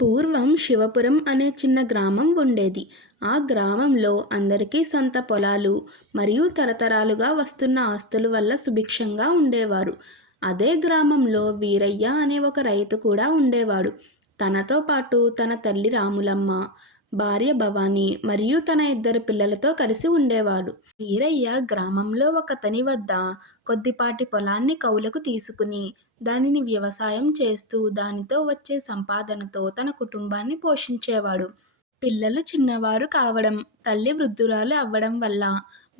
పూర్వం శివపురం అనే చిన్న గ్రామం ఉండేది. ఆ గ్రామంలో అందరికీ సొంత పొలాలు మరియు తరతరాలుగా వస్తున్న ఆస్తుల వల్ల సుభిక్షంగా ఉండేవారు. అదే గ్రామంలో వీరయ్య అనే ఒక రైతు కూడా ఉండేవాడు. తనతో పాటు తన తల్లి రాములమ్మ, భార్య భవాని మరియు తన ఇద్దరు పిల్లలతో కలిసి ఉండేవాడు. వీరయ్య గ్రామంలో ఒకతని వద్ద కొద్దిపాటి పొలాన్ని కౌలకు తీసుకుని దానిని వ్యవసాయం చేస్తూ దానితో వచ్చే సంపాదనతో తన కుటుంబాన్ని పోషించేవాడు. పిల్లలు చిన్నవారు కావడం, తల్లి వృద్ధురాలు అవ్వడం వల్ల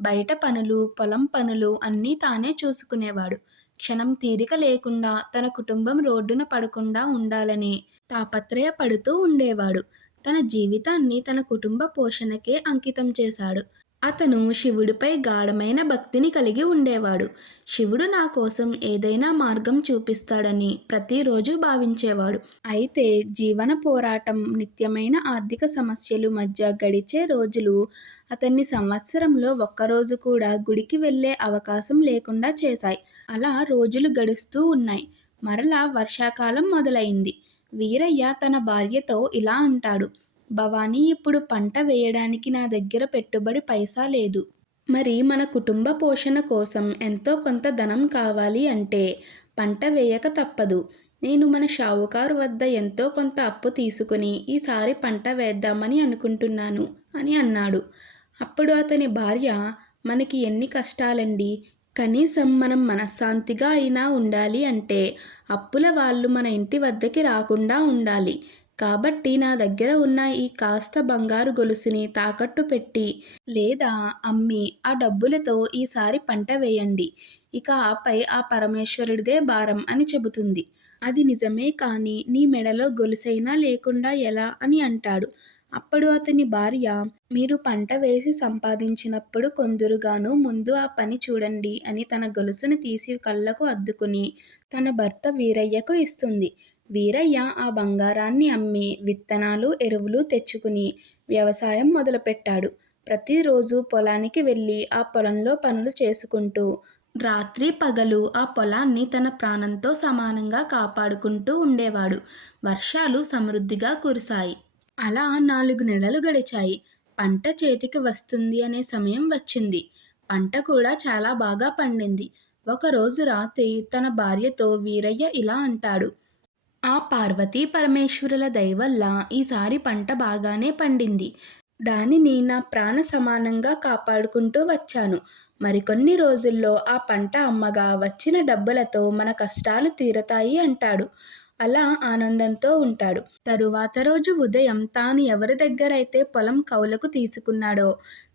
బయట పనులు, పొలం పనులు అన్నీ తానే చూసుకునేవాడు. క్షణం తీరిక లేకుండా తన కుటుంబం రోడ్డున పడకుండా ఉండాలని తాపత్రయపడుతూ ఉండేవాడు. తన జీవితాన్ని తన కుటుంబ పోషణకే అంకితం చేశాడు. అతను శివుడిపై గాఢమైన భక్తిని కలిగి ఉండేవాడు. శివుడు నా కోసం ఏదైనా మార్గం చూపిస్తాడని ప్రతిరోజూ భావించేవాడు. అయితే జీవన పోరాటం, నిత్యమైన ఆర్థిక సమస్యలు మధ్య గడిచే రోజులు అతన్ని సంవత్సరంలో ఒక్కరోజు కూడా గుడికి వెళ్ళే అవకాశం లేకుండా చేశాయి. అలా రోజులు గడుస్తూ ఉన్నాయి. మరలా వర్షాకాలం మొదలైంది. వీరయ్య తన భార్యతో ఇలా అంటాడు. భవానీ ఇప్పుడు పంట వేయడానికి నా దగ్గర పెట్టుబడి పైసా లేదు. మరి మన కుటుంబ పోషణ కోసం ఎంతో కొంత ధనం కావాలి అంటే పంట వేయక తప్పదు. నేను మన షావుకారు వద్ద ఎంతో కొంత అప్పు తీసుకుని ఈసారి పంట వేద్దామని అనుకుంటున్నాను అని అన్నాడు. అప్పుడు అతని భార్య మనకి ఎన్ని కష్టాలండి కనీసం మనం మనశ్శాంతిగా అయినా ఉండాలి అంటే అప్పుల వాళ్ళు మన ఇంటి వద్దకి రాకుండా ఉండాలి. కాబట్టి నా దగ్గర ఉన్న ఈ కాస్త బంగారు గొలుసుని తాకట్టు పెట్టి లేదా అమ్మి ఆ డబ్బులతో ఈసారి పంట వేయండి. ఇక ఆపై ఆ పరమేశ్వరుడిదే భారం అని చెబుతుంది. అది నిజమే కానీ నీ మెడలో గొలుసైనా లేకుండా ఎలా అని అంటాడు. అప్పుడు అతని భార్య మీరు పంట వేసి సంపాదించినప్పుడు కొందరుగాను ముందు ఆ పని చూడండి అని తన గొలుసును తీసి కళ్ళకు అద్దుకుని తన భర్త వీరయ్యకు ఇస్తుంది. వీరయ్య ఆ బంగారాన్ని అమ్మి విత్తనాలు, ఎరువులు తెచ్చుకుని వ్యవసాయం మొదలుపెట్టాడు. ప్రతిరోజు పొలానికి వెళ్ళి ఆ పొలంలో పనులు చేసుకుంటూ రాత్రి పగలు ఆ పొలాన్ని తన ప్రాణంతో సమానంగా కాపాడుకుంటూ ఉండేవాడు. వర్షాలు సమృద్ధిగా కురిశాయి. అలా నాలుగు నెలలు గడిచాయి. పంట చేతికి వస్తుంది అనే సమయం వచ్చింది. పంట కూడా చాలా బాగా పండింది. ఒకరోజు రాత్రి తన భార్యతో వీరయ్య ఇలా అంటాడు. ఆ పార్వతీ పరమేశ్వరుల దయవల్ల ఈసారి పంట బాగానే పండింది. దానిని నా ప్రాణ సమానంగా కాపాడుకుంటూ వచ్చాను. మరికొన్ని రోజుల్లో ఆ పంట అమ్మగా వచ్చిన డబ్బులతో మన కష్టాలు తీరతాయి అంటాడు. అలా ఆనందంతో ఉంటాడు. తరువాత రోజు ఉదయం తాను ఎవరి దగ్గరైతే పొలం కౌలకు తీసుకున్నాడో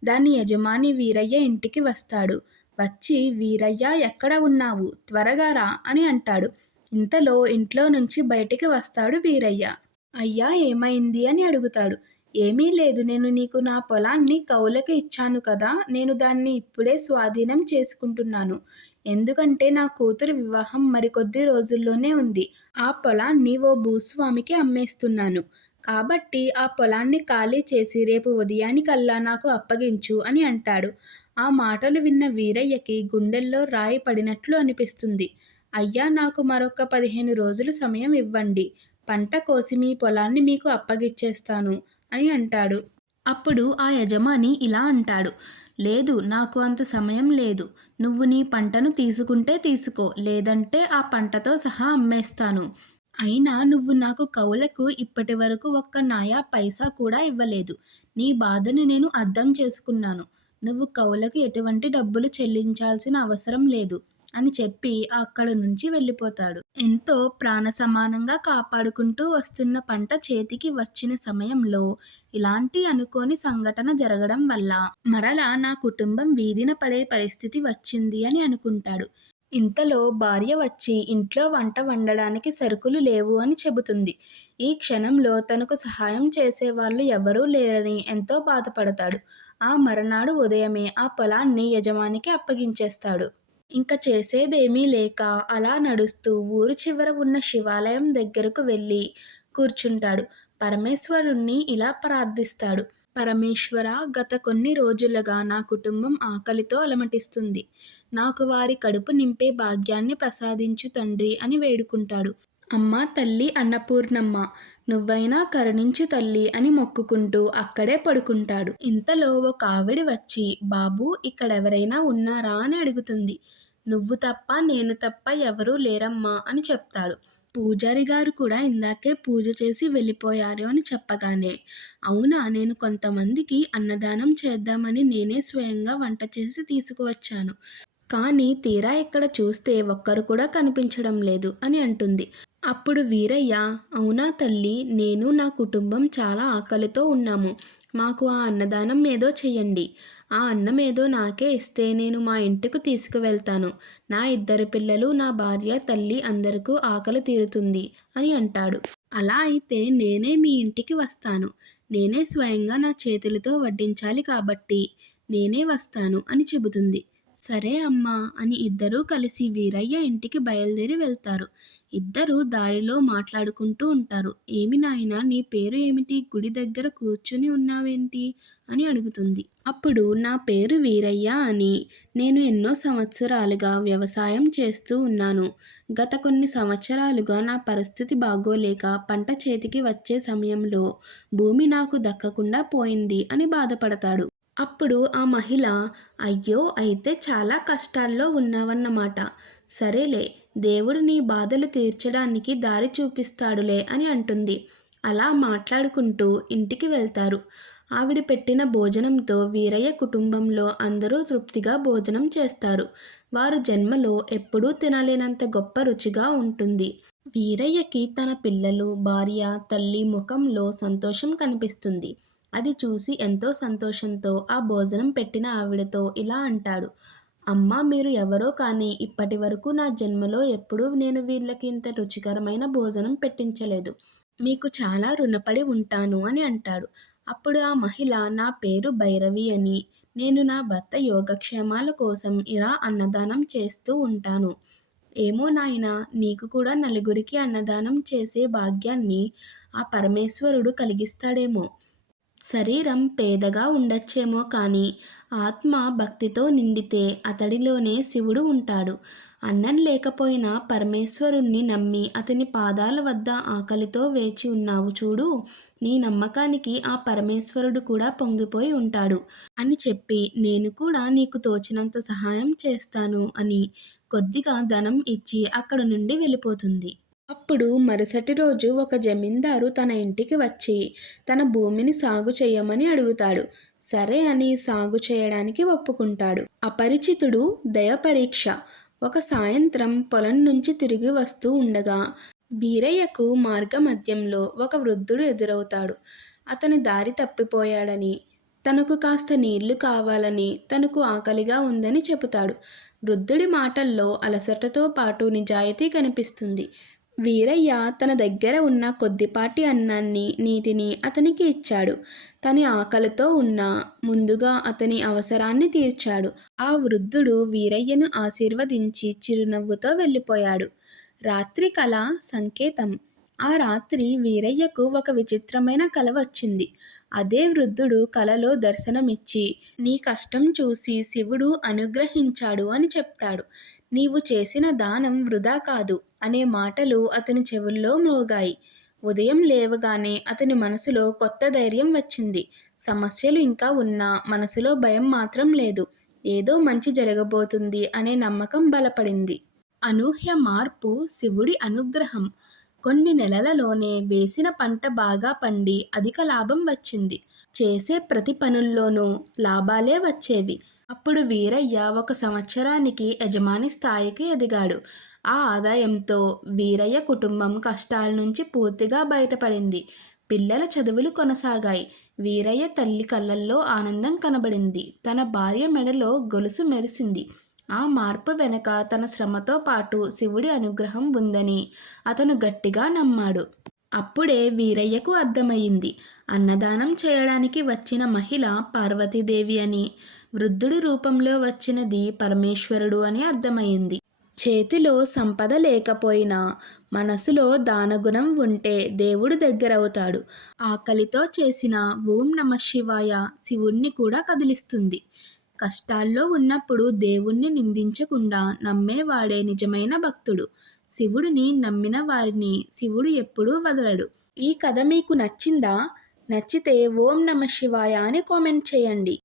దాని యజమాని వీరయ్య ఇంటికి వస్తాడు. వచ్చి వీరయ్య ఎక్కడ ఉన్నావు? త్వరగా రా అని అంటాడు. ఇంతలో ఇంట్లో నుంచి బయటికి వస్తాడు వీరయ్య. అయ్యా ఏమైంది? అని అడుగుతాడు. ఏమీ లేదు నేను నీకు నా పొలాన్ని కౌలకి ఇచ్చాను కదా నేను దాన్ని ఇప్పుడే స్వాధీనం చేసుకుంటున్నాను. ఎందుకంటే నా కూతురు వివాహం మరికొద్ది రోజుల్లోనే ఉంది. ఆ పొలాన్ని ఓ భూస్వామికి అమ్మేస్తున్నాను. కాబట్టి ఆ పొలాన్ని ఖాళీ చేసి రేపు ఉదయానికల్లా నాకు అప్పగించు అని అంటాడు. ఆ మాటలు విన్న వీరయ్యకి గుండెల్లో రాయి పడినట్లు అనిపిస్తుంది. అయ్యా నాకు మరొక పదిహేను రోజులు సమయం ఇవ్వండి. పంట కోసి మీ పొలాన్ని మీకు అప్పగిచ్చేస్తాను అని అంటాడు. అప్పుడు ఆ యజమాని ఇలా అంటాడు. లేదు నాకు అంత సమయం లేదు. నువ్వు నీ పంటను తీసుకుంటే తీసుకో లేదంటే ఆ పంటతో సహా అమ్మేస్తాను. అయినా నువ్వు నాకు కౌలుకు ఇప్పటివరకు ఒక్క నాయా పైసా కూడా ఇవ్వలేదు. నీ బాధను నేను అర్థం చేసుకున్నాను. నువ్వు కవులకు ఎటువంటి డబ్బులు చెల్లించాల్సిన అవసరం లేదు అని చెప్పి అక్కడ నుంచి వెళ్ళిపోతాడు. ఎంతో ప్రాణసమానంగా కాపాడుకుంటూ వస్తున్న పంట చేతికి వచ్చిన సమయంలో ఇలాంటి అనుకోని సంఘటన జరగడం వల్ల మరలా నా కుటుంబం వీధిన పడే పరిస్థితి వచ్చింది అని అనుకుంటాడు. ఇంతలో భార్య వచ్చి ఇంట్లో వంట వండడానికి సరుకులు లేవు అని చెబుతుంది. ఈ క్షణంలో తనకు సహాయం చేసేవాళ్ళు ఎవరూ లేరని ఎంతో బాధపడతాడు. ఆ మరునాడు ఉదయమే ఆ పొలాన్ని యజమానికి అప్పగించేస్తాడు. ఇంక చేసేదేమీ లేక అలా నడుస్తూ ఊరు చివర ఉన్న శివాలయం దగ్గరకు వెళ్ళి కూర్చుంటాడు. పరమేశ్వరుణ్ణి ఇలా ప్రార్థిస్తాడు. పరమేశ్వరా గత కొన్ని రోజులుగా నా కుటుంబం ఆకలితో అలమటిస్తుంది. నాకు వారి కడుపు నింపే భాగ్యాన్ని ప్రసాదించు తండ్రి అని వేడుకుంటాడు. అమ్మా తల్లి అన్నపూర్ణమ్మ నువ్వైనా కరుణించు తల్లి అని మొక్కుకుంటూ అక్కడే పడుకుంటాడు. ఇంతలో ఒక ఆవిడ వచ్చి బాబు ఇక్కడెవరైనా ఉన్నారా? అని అడుగుతుంది. నువ్వు తప్ప నేను తప్ప ఎవరూ లేరమ్మా అని చెప్తాడు. పూజారి గారు కూడా ఇందాకే పూజ చేసి వెళ్ళిపోయారు అని చెప్పగానే అవునా నేను కొంతమందికి అన్నదానం చేద్దామని నేనే స్వయంగా వంట చేసి తీసుకువచ్చాను. కానీ తీరా ఇక్కడ చూస్తే ఒక్కరు కూడా కనిపించడం లేదు అని అంటుంది. అప్పుడు వీరయ్య అవునా తల్లి నేను నా కుటుంబం చాలా ఆకలితో ఉన్నాము. మాకు ఆ అన్నదానం ఏదో చెయ్యండి. ఆ అన్నం ఏదో నాకే ఇస్తే నేను మా ఇంటికి తీసుకువెళ్తాను. నా ఇద్దరు పిల్లలు నా భార్య తల్లి అందరికీ ఆకలి తీరుతుంది అని అంటాడు. అలా అయితే నేనే మీ ఇంటికి వస్తాను. నేనే స్వయంగా నా చేతులతో వడ్డించాలి కాబట్టి నేనే వస్తాను అని చెబుతుంది. సరే అమ్మా అని ఇద్దరూ కలిసి వీరయ్య ఇంటికి బయలుదేరి వెళ్తారు. ఇద్దరూ దారిలో మాట్లాడుకుంటూ ఉంటారు. ఏమి నాయనా నీ పేరు ఏమిటి? గుడి దగ్గర కూర్చుని ఉన్నావేంటి? అని అడుగుతుంది. అప్పుడు నా పేరు వీరయ్య అని నేను ఎన్నో సంవత్సరాలుగా వ్యవసాయం చేస్తూ ఉన్నాను. గత కొన్ని సంవత్సరాలుగా నా పరిస్థితి బాగోలేక పంట చేతికి వచ్చే సమయంలో భూమి నాకు దక్కకుండా పోయింది అని బాధపడతాడు. అప్పుడు ఆ మహిళ అయ్యో అయితే చాలా కష్టాల్లో ఉన్నావన్నమాట. సరేలే దేవుడు నీ బాధలు తీర్చడానికి దారి చూపిస్తాడులే అని అంటుంది. అలా మాట్లాడుకుంటూ ఇంటికి వెళ్తారు. ఆవిడ పెట్టిన భోజనంతో వీరయ్య కుటుంబంలో అందరూ తృప్తిగా భోజనం చేస్తారు. వారు జన్మలో ఎప్పుడూ తినలేనంత గొప్ప రుచిగా ఉంటుంది. వీరయ్యకి తన పిల్లలు భార్య తల్లి ముఖంలో సంతోషం కనిపిస్తుంది. అది చూసి ఎంతో సంతోషంతో ఆ భోజనం పెట్టిన ఆవిడతో ఇలా అంటాడు. అమ్మ మీరు ఎవరో కానీ ఇప్పటి వరకు నా జన్మలో ఎప్పుడూ నేను వీళ్ళకి ఇంత రుచికరమైన భోజనం పెట్టించలేదు. మీకు చాలా రుణపడి ఉంటాను అని అంటాడు. అప్పుడు ఆ మహిళ నా పేరు భైరవి అని. నేను నా భర్త యోగక్షేమాల కోసం ఇలా అన్నదానం చేస్తూ ఉంటాను. ఏమో నాయన నీకు కూడా నలుగురికి అన్నదానం చేసే భాగ్యాన్ని ఆ పరమేశ్వరుడు కలిగిస్తాడేమో. శరీరం పేదగా ఉండొచ్చేమో కానీ ఆత్మ భక్తితో నిండితే అతడిలోనే శివుడు ఉంటాడు. అన్నం లేకపోయినా పరమేశ్వరుణ్ణి నమ్మి అతని పాదాల వద్ద ఆకలితో వేచి ఉన్నావు చూడు. నీ నమ్మకానికి ఆ పరమేశ్వరుడు కూడా పొంగిపోయి ఉంటాడు. అని చెప్పి నేను కూడా నీకు తోచినంత సహాయం చేస్తాను అని కొద్దిగా ధనం ఇచ్చి అక్కడ నుండి వెళ్ళిపోతుంది. అప్పుడు మరుసటి రోజు ఒక జమీందారు తన ఇంటికి వచ్చి తన భూమిని సాగు చేయమని అడుగుతాడు. సరే అని సాగు చేయడానికి ఒప్పుకుంటాడు. అపరిచితుడు దయ పరీక్ష. ఒక సాయంత్రం పొలం నుంచి తిరిగి వస్తూ ఉండగా వీరయ్యకు మార్గమధ్యంలో ఒక వృద్ధుడు ఎదురవుతాడు. అతని దారి తప్పిపోయాడని తనకు కాస్త నీళ్ళు కావాలని తనకు ఆకలిగా ఉందని చెబుతాడు. వృద్ధుడి మాటల్లో అలసటతో పాటు నిజాయితీ కనిపిస్తుంది. వీరయ్య తన దగ్గర ఉన్న కొద్దిపాటి అన్నాన్ని నీటిని అతనికి ఇచ్చాడు. తని ఆకలితో ఉన్న ముందుగా అతని అవసరాన్ని తీర్చాడు. ఆ వృద్ధుడు వీరయ్యను ఆశీర్వదించి చిరునవ్వుతో వెళ్ళిపోయాడు. రాత్రి కళ సంకేతం. ఆ రాత్రి వీరయ్యకు ఒక విచిత్రమైన కల వచ్చింది. అదే వృద్ధుడు కలలో దర్శనమిచ్చి నీ కష్టం చూసి శివుడు అనుగ్రహించాడు అని చెప్తాడు. నీవు చేసిన దానం వృధా కాదు అనే మాటలు అతని చెవుల్లో మోగాయి. ఉదయం లేవగానే అతని మనసులో కొత్త ధైర్యం వచ్చింది. సమస్యలు ఇంకా ఉన్నా మనసులో భయం మాత్రం లేదు. ఏదో మంచి జరగబోతుంది అనే నమ్మకం బలపడింది. అనూహ్య మార్పు శివుడి అనుగ్రహం. కొన్ని నెలలలోనే వేసిన పంట బాగా పండి అధిక లాభం వచ్చింది. చేసే ప్రతి పనుల్లోనూ లాభాలే వచ్చేవి. అప్పుడు వీరయ్య ఒక సంవత్సరానికి యజమాని స్థాయికి ఎదిగాడు. ఆ ఆదాయంతో వీరయ్య కుటుంబం కష్టాల నుంచి పూర్తిగా బయటపడింది. పిల్లల చదువులు కొనసాగాయి. వీరయ్య తల్లి కళ్ళల్లో ఆనందం కనబడింది. తన భార్య మెడలో గొలుసు మెరిసింది. ఆ మార్పు వెనక తన శ్రమతో పాటు శివుడి అనుగ్రహం ఉందని అతను గట్టిగా నమ్మాడు. అప్పుడే వీరయ్యకు అర్థమయ్యింది. అన్నదానం చేయడానికి వచ్చిన మహిళ పార్వతీదేవి అని వృద్ధుడి రూపంలో వచ్చినది పరమేశ్వరుడు అని అర్థమైంది చేతిలో సంపద లేకపోయినా మనసులో దానగుణం ఉంటే దేవుడు దగ్గరవుతాడు. ఆకలితో చేసిన ఓం నమ శివాయ శివుణ్ణి కూడా కదిలిస్తుంది. కష్టాల్లో ఉన్నప్పుడు దేవుణ్ణి నిందించకుండా నమ్మేవాడే నిజమైన భక్తుడు. శివుడిని నమ్మిన వారిని శివుడు ఎప్పుడూ వదలడు. ఈ కథ మీకు నచ్చిందా? నచ్చితే ఓం నమ శివాయ అని కామెంట్ చేయండి.